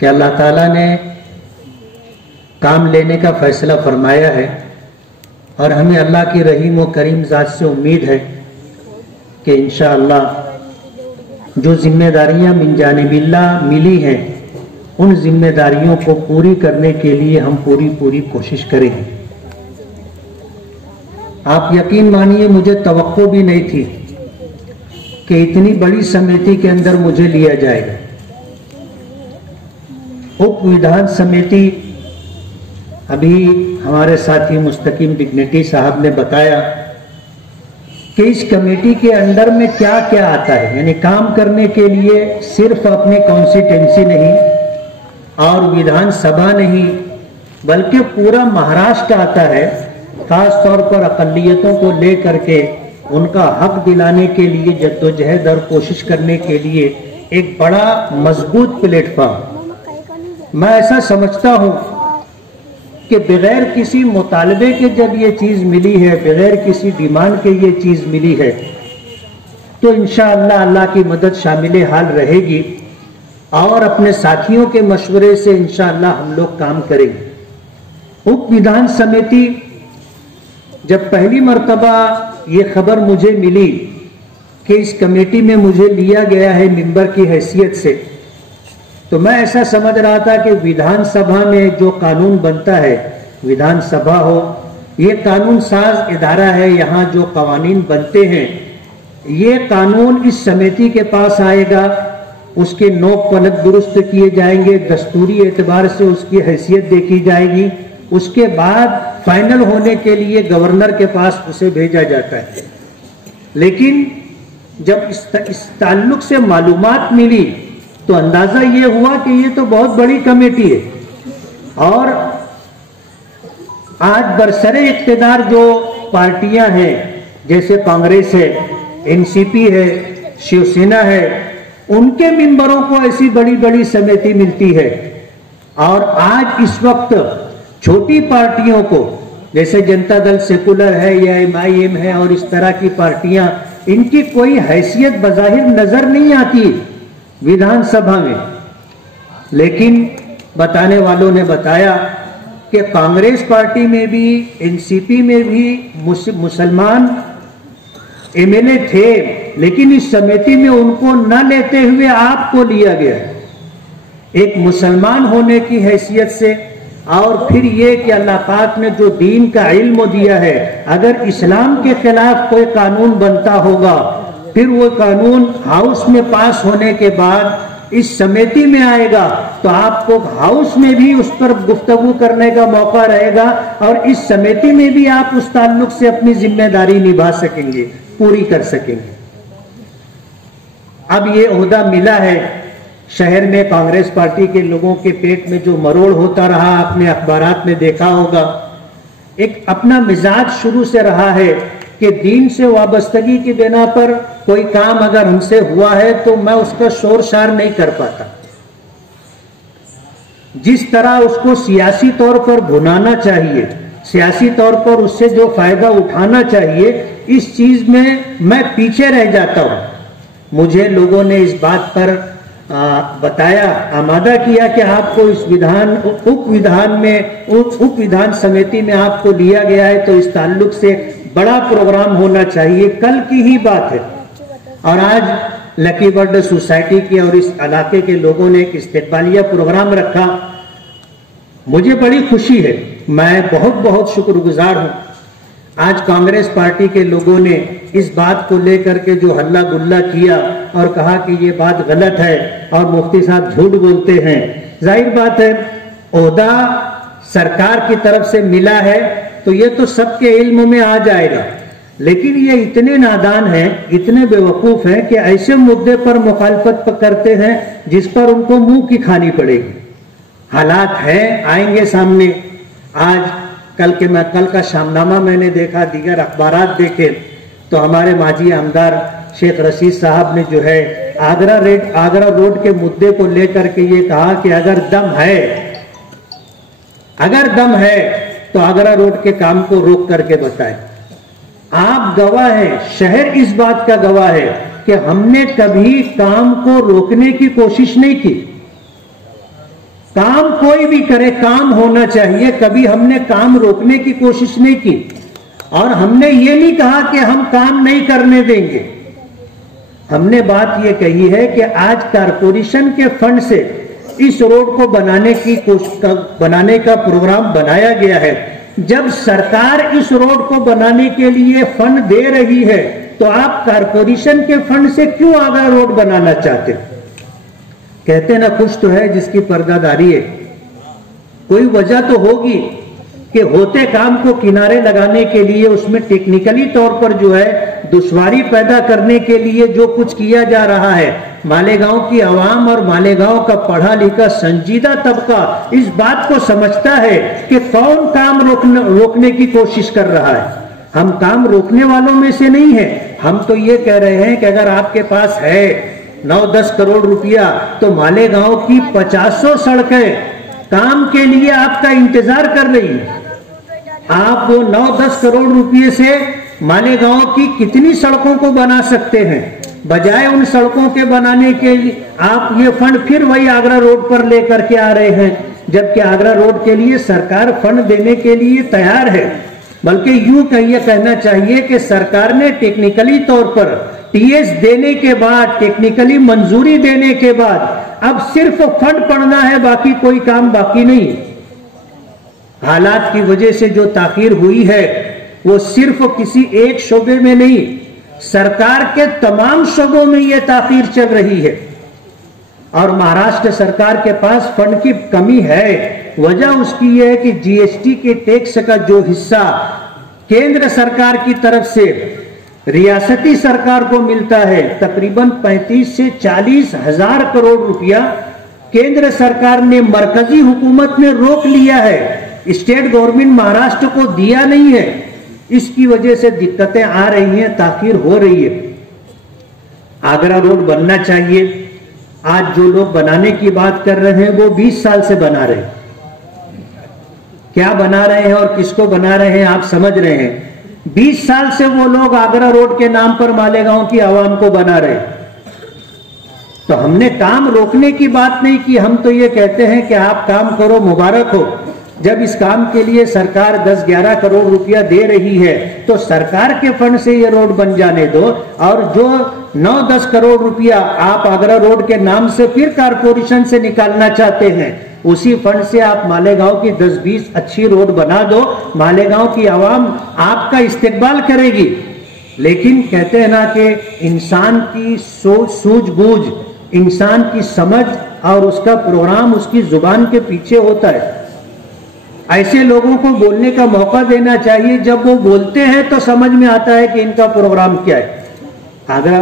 कि अल्लाह ताला ने काम लेने का फैसला फरमाया है और हमें अल्लाह की रहीम व करीम ज़ात से उम्मीद है कि इंशाअल्लाह जो जिम्मेदारियां मिन जानिबिल्लाह मिली हैं उन जिम्मेदारियों को पूरी करने के लिए हम पूरी कोशिश करेंगे। आप यकीन मानिए, मुझे तवक्को भी नहीं थी कि इतनी बड़ी समिति के अंदर मुझे लिया जाएगा। उप विधान समिति, अभी हमारे साथी मुस्तकीम डिग्निटी साहब ने बताया कि इस कमेटी के अंदर में क्या क्या आता है, यानी काम करने के लिए सिर्फ अपनी कॉन्स्टिट्यूंसी नहीं और विधानसभा नहीं बल्कि पूरा महाराष्ट्र आता है, खास तौर पर अकलियतों को लेकर के उनका हक दिलाने के लिए जद्दोजहद और कोशिश करने के लिए एक बड़ा मजबूत प्लेटफॉर्म। मैं ऐसा समझता हूं कि बगैर किसी मुतालबे के जब ये चीज मिली है, बगैर किसी डिमांड के ये चीज मिली है, तो इंशाअल्लाह अल्लाह की मदद शामिल हाल रहेगी और अपने साथियों के मशवरे से इंशाअल्लाह हम लोग काम करेंगे। उप विधान समिति, जब पहली मर्तबा ये खबर मुझे मिली कि इस कमेटी में मुझे लिया गया है मेंबर की हैसियत से, तो मैं ऐसा समझ रहा था कि विधानसभा में जो कानून बनता है, विधानसभा हो, ये कानून साज इदारा है, यहाँ जो कवानीन बनते हैं ये कानून इस समिति के पास आएगा, उसके नोक पलक दुरुस्त किए जाएंगे, दस्तूरी एतबार से उसकी हैसियत देखी जाएगी, उसके बाद फाइनल होने के लिए गवर्नर के पास उसे भेजा जाता है। लेकिन जब इस ताल्लुक से मालूमात मिली तो अंदाजा ये हुआ कि ये तो बहुत बड़ी कमेटी है और आज बरसरे इख्तिदार जो पार्टियां हैं, जैसे कांग्रेस है, एनसीपी है, शिवसेना है, उनके मेंबरों को ऐसी बड़ी बड़ी समिति मिलती है। और आज इस वक्त छोटी पार्टियों को, जैसे जनता दल सेकुलर है या MIM है और इस तरह की पार्टियां, इनकी कोई हैसियत बज़ाहिर नजर नहीं आती विधानसभा में। लेकिन बताने वालों ने बताया कि कांग्रेस पार्टी में भी, एनसीपी में भी मुसलमान MLA थे, लेकिन इस समिति में उनको न लेते हुए आपको लिया गया, एक मुसलमान होने की हैसियत से। और फिर ये कि अल्लाह पाक ने जो दीन का इल्म दिया है, अगर इस्लाम के खिलाफ कोई कानून बनता होगा, फिर वो कानून हाउस में पास होने के बाद इस समिति में आएगा, तो आपको हाउस में भी उस पर गुफ्तगू करने का मौका रहेगा और इस समिति में भी आप उस ताल्लुक से अपनी जिम्मेदारी निभा सकेंगे, पूरी कर सकेंगे। अब ये ओहदा मिला है, शहर में कांग्रेस पार्टी के लोगों के पेट में जो मरोड़ होता रहा, आपने अखबारात में देखा होगा, एक अपना मिजाज शुरू से रहा है कि दीन से वाबस्तगी की बिना पर कोई काम अगर हमसे हुआ है तो मैं उसका शोर शार नहीं कर पाता। जिस तरह उसको सियासी तौर पर भुनाना चाहिए, सियासी तौर पर उससे जो फायदा उठाना चाहिए, इस चीज में मैं पीछे रह जाता हूं। मुझे लोगों ने इस बात पर बताया, आमादा किया कि आपको इस उप विधान समिति में आपको लिया गया है, तो इस ताल्लुक से बड़ा प्रोग्राम होना चाहिए। कल की ही बात है और आज लकी बर्ड सोसाइटी की और इस इलाके के लोगों ने एक इस्तेकबालिया प्रोग्राम रखा। मुझे बड़ी खुशी है, मैं बहुत बहुत शुक्रगुजार हूं। आज कांग्रेस पार्टी के लोगों ने इस बात को लेकर के जो हल्ला गुल्ला किया और कहा कि ये बात गलत है और मुफ्ती साहब झूठ बोलते हैं, जाहिर बात है ओहदा सरकार की तरफ से मिला है तो ये तो सबके इल्म में आ जाएगा। लेकिन ये इतने नादान हैं, इतने बेवकूफ हैं कि ऐसे मुद्दे पर मुखालफत करते हैं जिस पर उनको मुंह की खानी पड़ेगी। हालात हैं, आएंगे सामने। आज कल का शामनामा मैंने देखा, दीगर अखबारात देखे, तो हमारे माजी आमदार शेख रशीद साहब ने जो है आगरा रोड के मुद्दे को लेकर के ये कहा कि अगर दम है तो आगरा रोड के काम को रोक करके बताएं। आप गवाह हैं, शहर इस बात का गवाह है कि हमने कभी काम को रोकने की कोशिश नहीं की। काम कोई भी करे, काम होना चाहिए। कभी हमने काम रोकने की कोशिश नहीं की और हमने ये नहीं कहा कि हम काम नहीं करने देंगे। हमने बात ये कही है कि आज कारपोरेशन के फंड से इस रोड को बनाने का प्रोग्राम बनाया गया है। जब सरकार इस रोड को बनाने के लिए फंड दे रही है तो आप कारपोरेशन के फंड से क्यों आगरा रोड बनाना चाहते? कहते ना कुछ तो है जिसकी पर्दादारी है। कोई वजह तो होगी कि होते काम को किनारे लगाने के लिए उसमें टेक्निकली तौर पर जो है दुश्वारी पैदा करने के लिए जो कुछ किया जा रहा है। मालेगांव की आवाम और मालेगांव का पढ़ा लिखा संजीदा तबका इस बात को समझता है कि कौन काम रोकने की कोशिश कर रहा है। हम काम रोकने वालों में से नहीं है। हम तो ये कह रहे हैं कि अगर आपके पास है 9-10 करोड़ रुपया तो मालेगांव की 50 सड़कें काम के लिए आपका इंतजार कर रही है। आप वो 9-10 करोड़ रुपये से मालेगांव की कितनी सड़कों को बना सकते हैं? बजाय उन सड़कों के बनाने के लिए आप ये फंड फिर वही आगरा रोड पर लेकर के आ रहे हैं, जबकि आगरा रोड के लिए सरकार फंड देने के लिए तैयार है। बल्कि यूं कहना चाहिए कि सरकार ने टेक्निकली तौर पर टीएस देने के बाद, टेक्निकली मंजूरी देने के बाद अब सिर्फ फंड पड़ना है, बाकी कोई काम बाकी नहीं। हालात की वजह से जो ताखीर हुई है वो सिर्फ किसी एक शोबे में नहीं, सरकार के तमाम शोबों में यह ताखीर चल रही है। और महाराष्ट्र सरकार के पास फंड की कमी है। वजह उसकी यह है कि जीएसटी के टैक्स का जो हिस्सा केंद्र सरकार की तरफ से रियासती सरकार को मिलता है, तकरीबन 35 से 40 हजार करोड़ रुपया केंद्र सरकार ने, मरकजी हुकूमत ने रोक लिया है। स्टेट गवर्नमेंट महाराष्ट्र को दिया नहीं है। इसकी वजह से दिक्कतें आ रही हैं, ताखीर हो रही है। आगरा रोड बनना चाहिए। आज जो लोग बनाने की बात कर रहे हैं वो 20 साल से बना रहे हैं। क्या बना रहे हैं और किसको बना रहे हैं आप समझ रहे हैं। 20 साल से वो लोग आगरा रोड के नाम पर मालेगांव की आवाम को बना रहे हैं। तो हमने काम रोकने की बात नहीं की। हम तो ये कहते हैं कि आप काम करो, मुबारक हो। जब इस काम के लिए सरकार 10-11 करोड़ रुपया दे रही है तो सरकार के फंड से ये रोड बन जाने दो। और जो 9-10 करोड़ रुपया आप आगरा रोड के नाम से फिर कारपोरेशन से निकालना चाहते हैं, उसी फंड से आप मालेगांव की 10-20 अच्छी रोड बना दो। मालेगांव की आवाम आपका इस्तेकबाल करेगी। लेकिन कहते हैं ना कि इंसान की सूझबूझ, इंसान की समझ और उसका प्रोग्राम उसकी जुबान के पीछे होता है। ऐसे लोगों को बोलने का मौका देना चाहिए। जब वो बोलते हैं तो समझ में आता है कि इनका प्रोग्राम क्या है। आगरा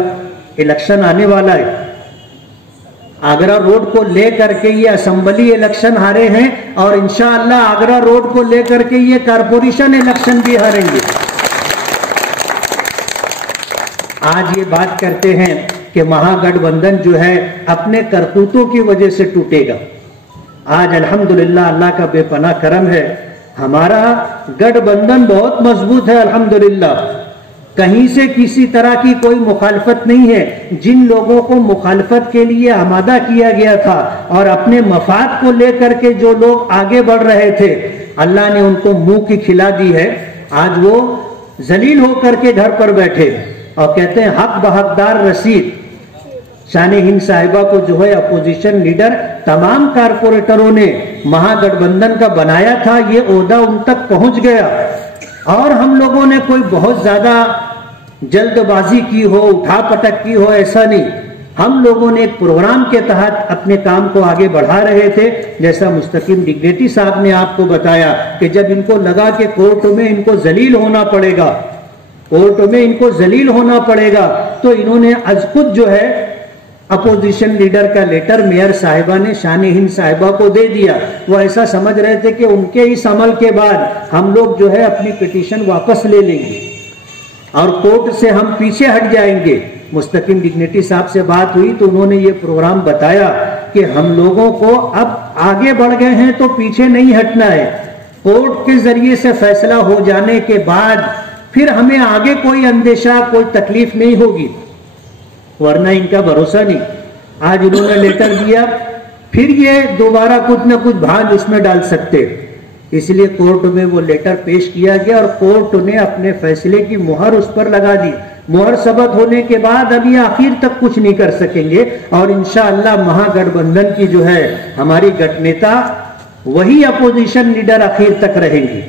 इलेक्शन आने वाला है। आगरा रोड को लेकर के ये असेंबली इलेक्शन हारे हैं और इंशाअल्लाह आगरा रोड को लेकर के ये कारपोरेशन इलेक्शन भी हारेंगे। आज ये बात करते हैं कि महागठबंधन जो है अपने करतूतों की वजह से टूटेगा। आज अल्हम्दुलिल्लाह अल्लाह का बेपनाह करम है, हमारा गठबंधन बहुत मजबूत है अल्हम्दुलिल्लाह। कहीं से किसी तरह की कोई मुखालफत नहीं है। जिन लोगों को मुखालफत के लिए आमादा किया गया था और अपने मफाद को लेकर के जो लोग आगे बढ़ रहे थे, अल्लाह ने उनको मुंह की खिला दी है। आज वो जलील होकर के घर पर बैठे और कहते हैं हक बहकदार रसीद। शानी हिंद साहिबा को जो है अपोजिशन लीडर तमाम कारपोरेटरों ने महागठबंधन का बनाया था, ये ओहदा उन तक पहुंच गया। और हम लोगों ने कोई बहुत ज्यादा जल्दबाजी की हो, उठापटक की हो, ऐसा नहीं। हम लोगों ने एक प्रोग्राम के तहत अपने काम को आगे बढ़ा रहे थे। जैसा मुस्तकीम डिग्नेटी साहब ने आपको बताया कि जब इनको लगा कि कोर्ट में इनको जलील होना पड़ेगा, कोर्ट में इनको जलील होना पड़ेगा, तो इन्होंने अजखुद जो है अपोजिशन लीडर का लेटर मेयर साहिबा ने शानी हिंद साहिबा को दे दिया। वो ऐसा समझ रहे थे कि उनके इस अमल के बाद हम लोग जो है अपनी पिटीशन वापस ले लेंगे और कोर्ट से हम पीछे हट जाएंगे। मुस्तकीम डिग्नेटी साहब से बात हुई तो उन्होंने ये प्रोग्राम बताया कि हम लोगों को अब आगे बढ़ गए हैं तो पीछे नहीं हटना है। कोर्ट के जरिए से फैसला हो जाने के बाद फिर हमें आगे कोई अंदेशा, कोई तकलीफ नहीं होगी, वरना इनका भरोसा नहीं। आज इन्होंने लेटर दिया, फिर ये दोबारा कुछ ना कुछ भांज उसमें डाल सकते। इसलिए कोर्ट में वो लेटर पेश किया गया और कोर्ट ने अपने फैसले की मुहर उस पर लगा दी। मुहर सबत होने के बाद अब ये आखिर तक कुछ नहीं कर सकेंगे और इंशाअल्लाह महागठबंधन की जो है हमारी गठनेता वही अपोजिशन लीडर आखिर तक रहेंगी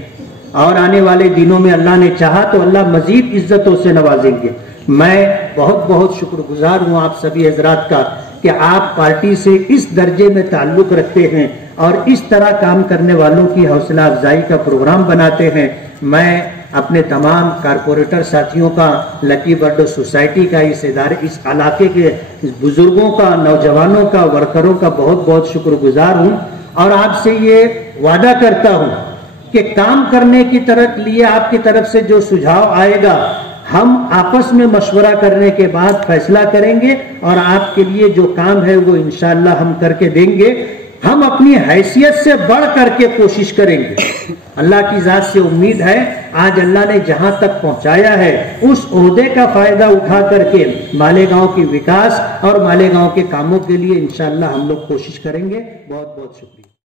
और आने वाले दिनों में अल्लाह ने चाहा तो अल्लाह मजीद इज्जतों से नवाजेंगे। मैं बहुत बहुत शुक्रगुजार हूं आप सभी हजरात का कि आप पार्टी से इस दर्जे में ताल्लुक रखते हैं और इस तरह काम करने वालों की हौसला अफजाई का प्रोग्राम बनाते हैं। मैं अपने तमाम कारपोरेटर साथियों का, लकी बर्डो सोसाइटी का, इस इदारे, इस इलाके के बुजुर्गों का, नौजवानों का, वर्करों का बहुत बहुत शुक्रगुजार हूं और आपसे ये वादा करता हूं कि काम करने की तरफ लिए आपकी तरफ से जो सुझाव आएगा हम आपस में मशवरा करने के बाद फैसला करेंगे और आपके लिए जो काम है वो इंशाअल्लाह हम करके देंगे। हम अपनी हैसियत से बढ़ करके कोशिश करेंगे। अल्लाह की जात से उम्मीद है आज अल्लाह ने जहां तक पहुंचाया है उस ओहदे का फायदा उठा करके मालेगांव की विकास और मालेगांव के कामों के लिए इंशाअल्लाह हम लोग कोशिश करेंगे। बहुत बहुत शुक्रिया।